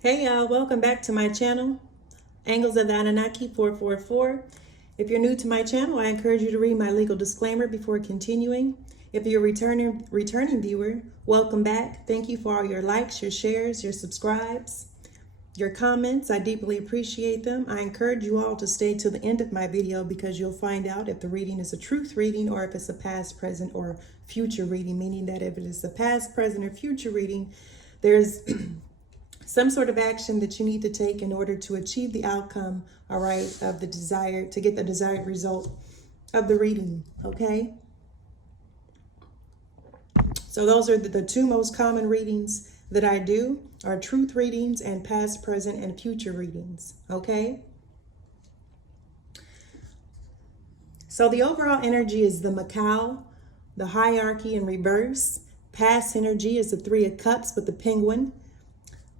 Hey y'all, welcome back to my channel, Angles of the Anunnaki 444. If you're new to my channel, I encourage you to read my legal disclaimer before continuing. If you're a returning viewer, welcome back. Thank you for all your likes, your shares, your subscribes, your comments. I deeply appreciate them. I encourage you all to stay till the end of my video because you'll find out if the reading is a truth reading or if it's a past, present, or future reading, meaning that if it is a past, present, or future reading, there's some sort of action that you need to take in order to achieve the outcome, all right, of the desire, to get the desired result of the reading, okay? So those are the two most common readings that I do are truth readings and past, present, and future readings, okay? So the overall energy is the Macau, the hierarchy in reverse. Past energy is the Three of Cups with the penguin.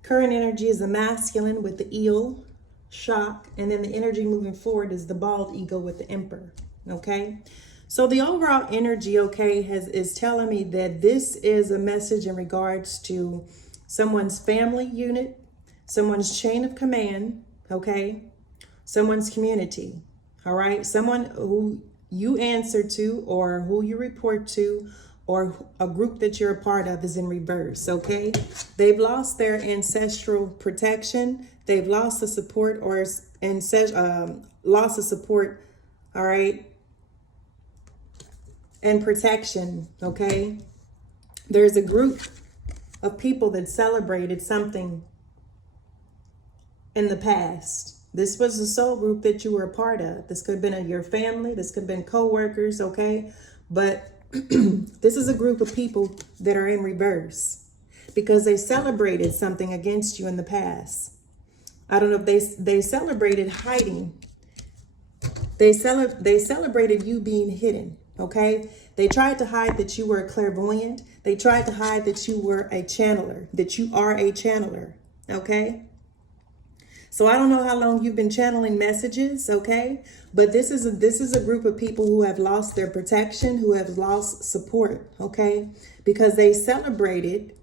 Current energy is the masculine with the eel, shock, and then the energy moving forward is the bald eagle with the emperor, okay? So the overall energy, okay, is telling me that this is a message in regards to someone's family unit, someone's chain of command, okay? Someone's community, all right? Someone who you answer to or who you report to or a group that you're a part of is in reverse, okay? They've lost their ancestral protection. They've lost the support or lost the support, all right? And protection, okay? There's a group of people that celebrated something in the past. This was a soul group that you were a part of. This could have been your family. This could have been co-workers, okay? But this is a group of people that are in reverse because they celebrated something against you in the past. I don't know if they celebrated hiding. They celebrated you being hidden, okay? They tried to hide that you were a clairvoyant. They tried to hide that you were a channeler, that you are a channeler, okay? So I don't know how long you've been channeling messages, okay? But this is a group of people who have lost their protection, who have lost support, okay? Because they celebrated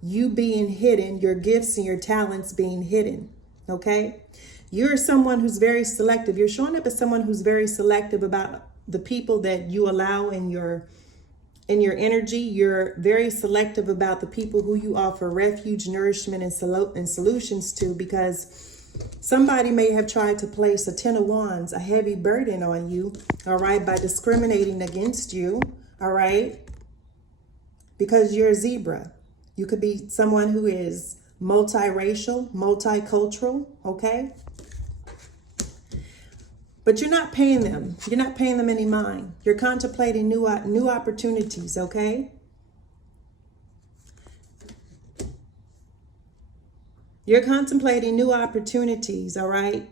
you being hidden, your gifts and your talents being hidden, okay? You're someone who's very selective. You're showing up as someone who's very selective about the people that you allow in your energy. You're very selective about the people who you offer refuge, nourishment, and solutions to, because somebody may have tried to place a 10 of wands, a heavy burden on you, all right, by discriminating against you, all right, because you're a zebra. You could be someone who is multiracial, multicultural, okay? But you're not paying them. You're not paying them any mind. You're contemplating new opportunities, okay? You're contemplating new opportunities, all right?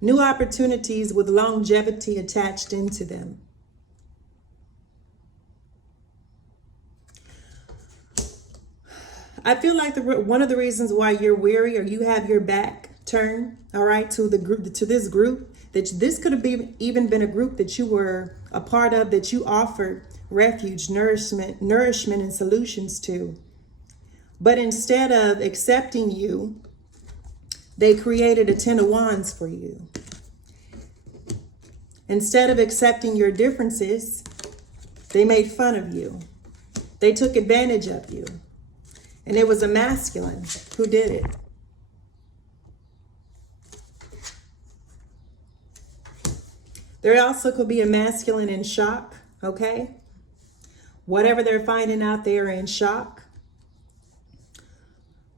New opportunities with longevity attached into them. I feel like one of the reasons why you're weary or you have your back turned, all right, to this group, that this could have even been a group that you were a part of, that you offered refuge, nourishment, and solutions to. But instead of accepting you, they created a 10 of wands for you. Instead of accepting your differences, they made fun of you. They took advantage of you. And it was a masculine who did it. There also could be a masculine in shock, okay? Whatever they're finding out, they are in shock.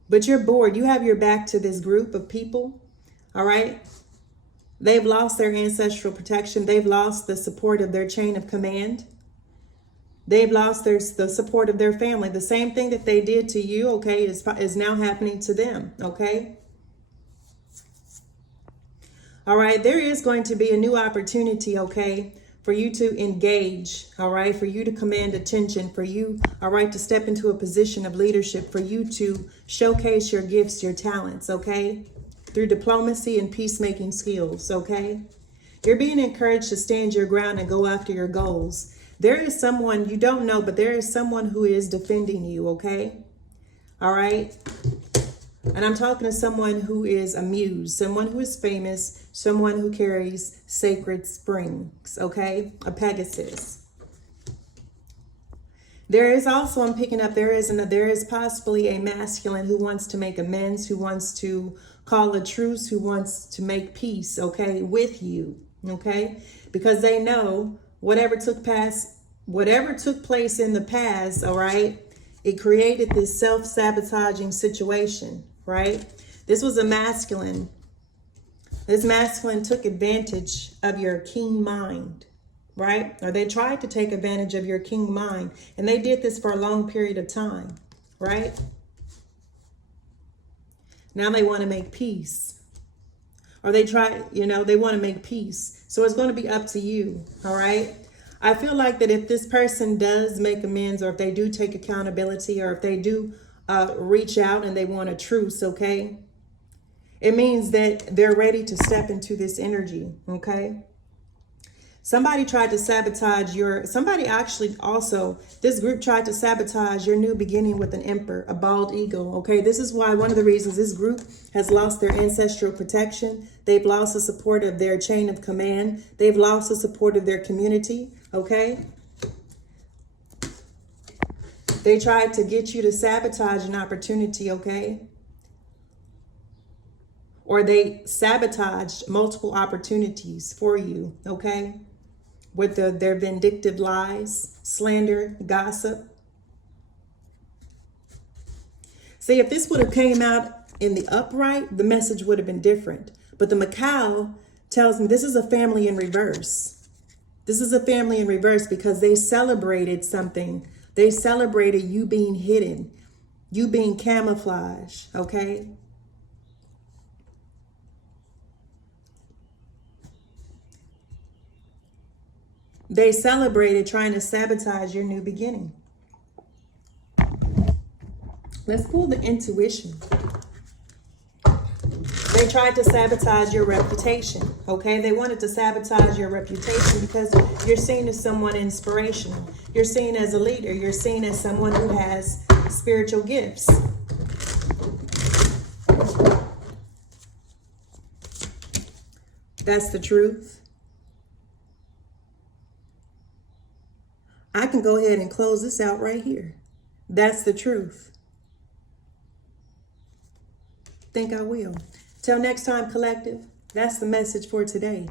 But you're bored. You have your back to this group of people, all right? They've lost their ancestral protection. They've lost the support of their chain of command. They've lost the support of their family. The same thing that they did to you, okay, is now happening to them, okay? All right, there is going to be a new opportunity, okay, for you to engage, all right, for you to command attention, for you, all right, to step into a position of leadership, for you to showcase your gifts, your talents, okay, through diplomacy and peacemaking skills, okay? You're being encouraged to stand your ground and go after your goals. There is someone you don't know, but there is someone who is defending you, okay? All right? And I'm talking to someone who is a muse, someone who is famous, someone who carries sacred springs, okay? A Pegasus. There is also, I'm picking up, there is possibly a masculine who wants to make amends, who wants to call a truce, who wants to make peace, okay, with you, okay? Because they know whatever took place in the past, all right, it created this self-sabotaging situation, right? This was a masculine. This masculine took advantage of your keen mind, right? Or they tried to take advantage of your keen mind. And they did this for a long period of time, right? Now they want to make peace. Or they want to make peace. So it's going to be up to you, all right? I feel like that if this person does make amends, or if they do take accountability, or if they do reach out and they want a truce, okay? It means that they're ready to step into this energy, okay? Somebody tried to sabotage this group tried to sabotage your new beginning with an emperor, a bald eagle, okay? This is why one of the reasons this group has lost their ancestral protection. They've lost the support of their chain of command. They've lost the support of their community, okay? They tried to get you to sabotage an opportunity, okay? Or they sabotaged multiple opportunities for you, okay? With their vindictive lies, slander, gossip. See, if this would have came out in the upright, the message would have been different. But the Macau tells me this is a family in reverse. This is a family in reverse because they celebrated something. They celebrated you being hidden, you being camouflaged, okay? They celebrated trying to sabotage your new beginning. Let's pull the intuition. They tried to sabotage your reputation, okay? They wanted to sabotage your reputation because you're seen as someone inspirational. You're seen as a leader. You're seen as someone who has spiritual gifts. That's the truth. I can go ahead and close this out right here. That's the truth. Think I will. Till next time, collective, that's the message for today.